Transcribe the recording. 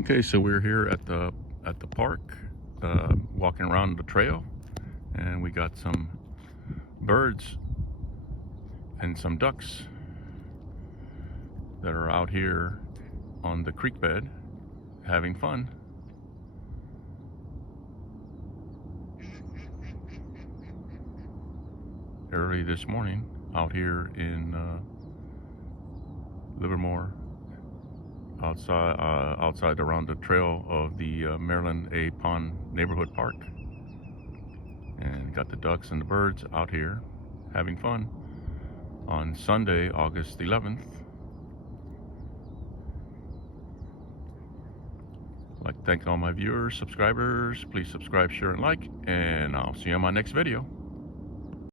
Okay, so we're here at the park, walking around the trail, and we got some birds and some ducks that are out here on the creek bed having fun. Early this morning out here in Livermore, outside around the trail of the Maryland A. Pond Neighborhood Park, and got the ducks and the birds out here having fun on Sunday, August 11th. I'd like to thank all my viewers, subscribers. Please subscribe, share, and like, and I'll see you on my next video.